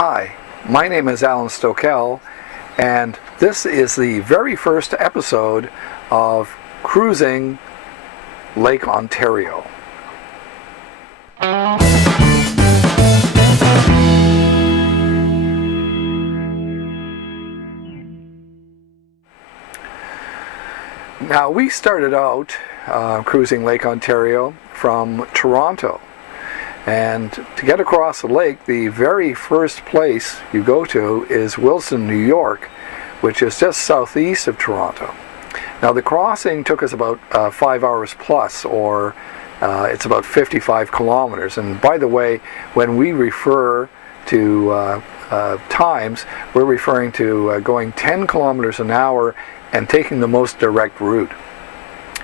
Hi, my name is Alan Stokel, and this is the very first episode of Cruising Lake Ontario. Now, we started out cruising Lake Ontario from Toronto. And to get across the lake, the very first place you go to is Wilson, New York, which is just southeast of Toronto. Now, the crossing took us about 5 hours plus, or it's about 55 kilometers. And by the way, when we refer to times, we're referring to going 10 kilometers an hour and taking the most direct route.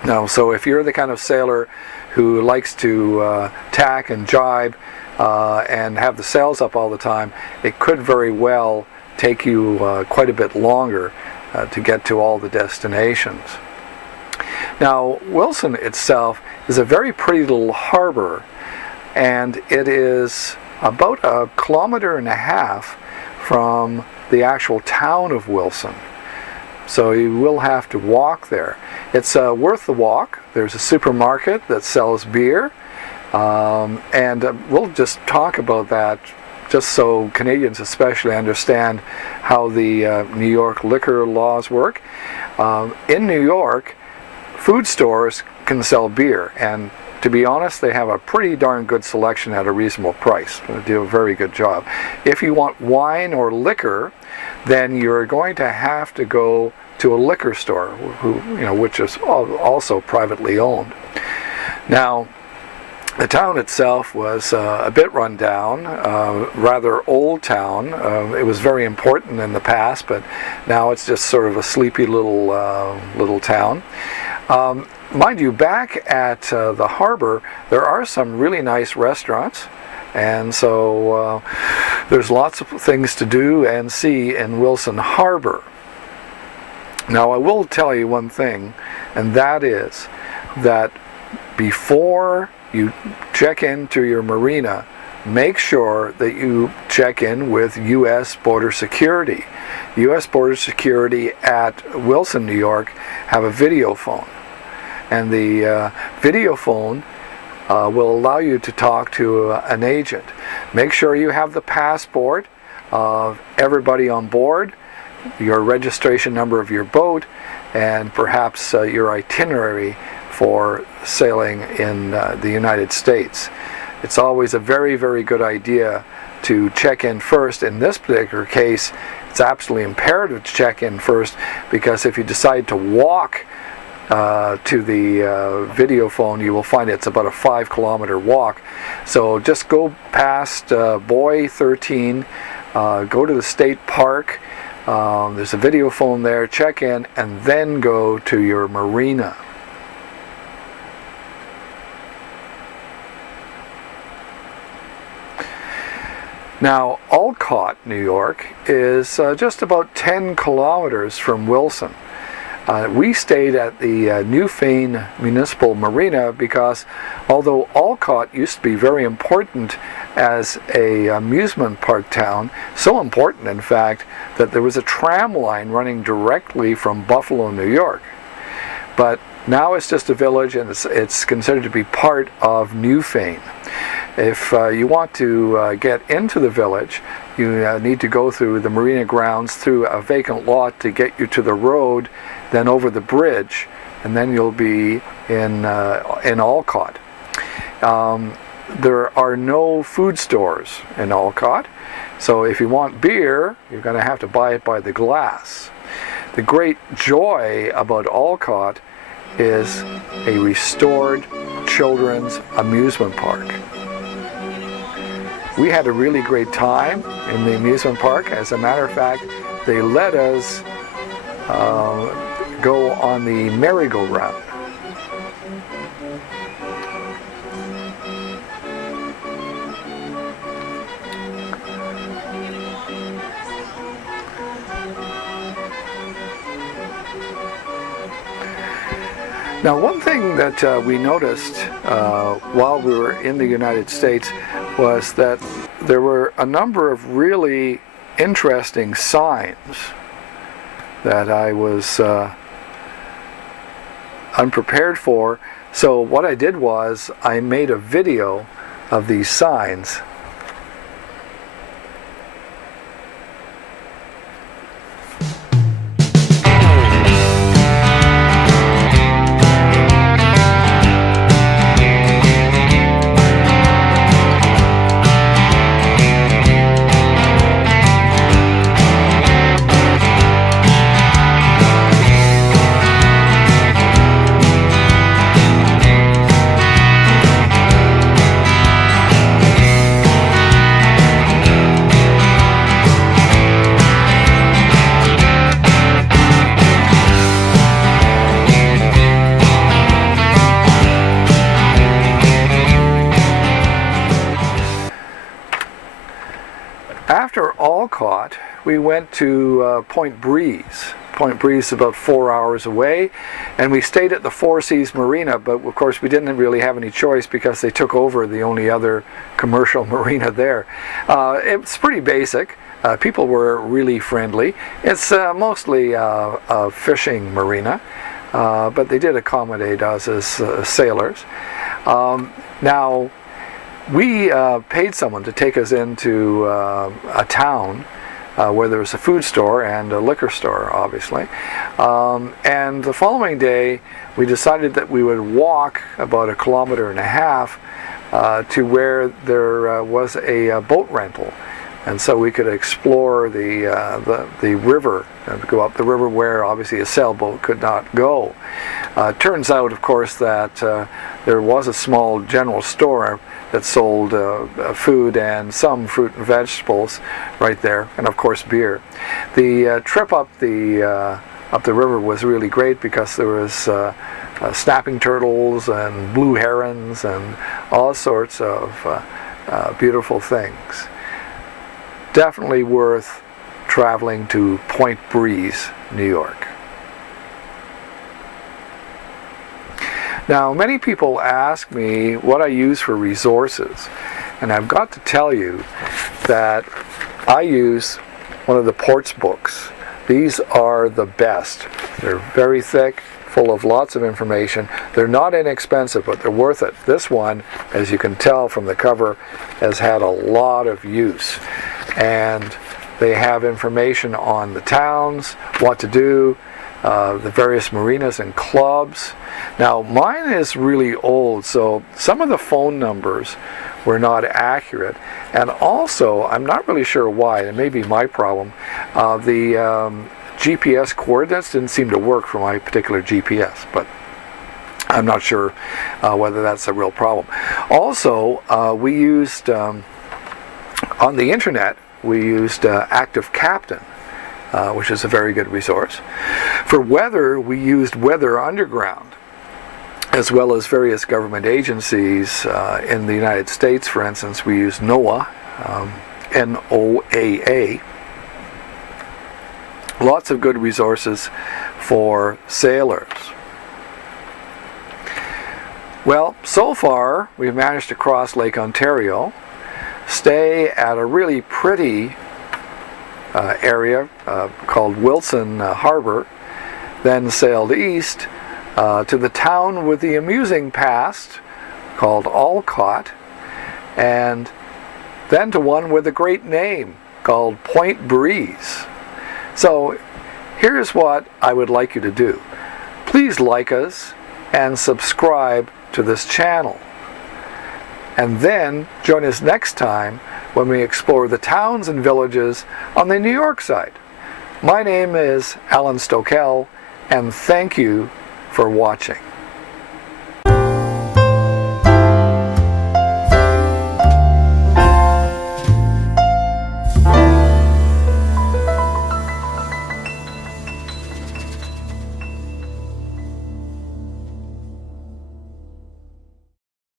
Now, so if you're the kind of sailor who likes to tack and jibe and have the sails up all the time, it could very well take you quite a bit longer to get to all the destinations. Now, Wilson itself is a very pretty little harbor, and it is about 1.5 kilometers from the actual town of Wilson. So you will have to walk there. It's worth the walk. There's a supermarket that sells beer, and we'll just talk about that just so Canadians especially understand how the New York liquor laws work. In New York, food stores can sell beer, and to be honest, they have a pretty darn good selection at a reasonable price. They do a very good job. If you want wine or liquor, then you're going to have to go to a liquor store, which is also privately owned. Now, the town itself was a bit run down, rather old town. It was very important in the past, but now it's just sort of a sleepy little town. Mind you, back at the harbor, there are some really nice restaurants, and so there's lots of things to do and see in Wilson Harbor. Now, I will tell you one thing, and that is that before you check into your marina, make sure that you check in with U.S. Border Security. U.S. Border Security at Wilson, New York, have a video phone. And the video phone will allow you to talk to an agent. Make sure you have the passport of everybody on board, your registration number of your boat, and perhaps your itinerary for sailing in the United States. It's always a very, very good idea to check in first. In this particular case, it's absolutely imperative to check in first, because if you decide to walk to the video phone, you will find it's about a 5-kilometer walk. So just go past Boy 13, go to the state park. There's a video phone there, check in, and then go to your marina. Now, Olcott, New York is just about 10 kilometers from Wilson. We stayed at the Newfane Municipal Marina because although Olcott used to be very important as an amusement park town, so important in fact that there was a tram line running directly from Buffalo, New York. But now it's just a village, and it's considered to be part of Newfane. If you want to get into the village, you need to go through the marina grounds, through a vacant lot to get you to the road, then over the bridge, and then you'll be in Olcott. There are no food stores in Olcott, so if you want beer, you're going to have to buy it by the glass. The great joy about Olcott is a restored children's amusement park. We had a really great time in the amusement park. As a matter of fact, they let us go on the merry-go-round. Now, one thing that we noticed while we were in the United States was that there were a number of really interesting signs that I was unprepared for. So what I did was I made a video of these signs. After Alcott, we went to Point Breeze. Point Breeze is about 4 hours away, and we stayed at the Four Seas Marina, but of course we didn't really have any choice because they took over the only other commercial marina there. It's pretty basic. People were really friendly. It's mostly a fishing marina, but they did accommodate us as sailors. Now, we paid someone to take us into a town where there was a food store and a liquor store, obviously. And the following day, we decided that we would walk about 1.5 kilometers to where there was a boat rental. And so we could explore the river, and go up the river where obviously a sailboat could not go. Turns out, of course, that there was a small general store that sold food and some fruit and vegetables right there, and of course beer. The trip up the river was really great because there was snapping turtles and blue herons and all sorts of beautiful things. Definitely worth traveling to Point Breeze, New York. Now, many people ask me what I use for resources, and I've got to tell you that I use one of the Ports books. These are the best. They're very thick, full of lots of information. They're not inexpensive, but they're worth it. This one, as you can tell from the cover, has had a lot of use. And they have information on the towns, what to do, the various marinas and clubs. Now, mine is really old, so some of the phone numbers were not accurate. And also, I'm not really sure why, it may be my problem, the GPS coordinates didn't seem to work for my particular GPS, but I'm not sure whether that's a real problem. Also, we used, on the internet, we used Active Captain, which is a very good resource. For weather, we used Weather Underground, as well as various government agencies. In the United States, for instance, we use NOAA, NOAA. Lots of good resources for sailors. Well, so far, we've managed to cross Lake Ontario, stay at a really pretty area called Wilson Harbor, then sailed east to the town with the amusing past called Alcott, and then to one with a great name called Point Breeze. So here's what I would like you to do. Please like us and subscribe to this channel. And then join us next time when we explore the towns and villages on the New York side. My name is Alan Stokel, and thank you for watching.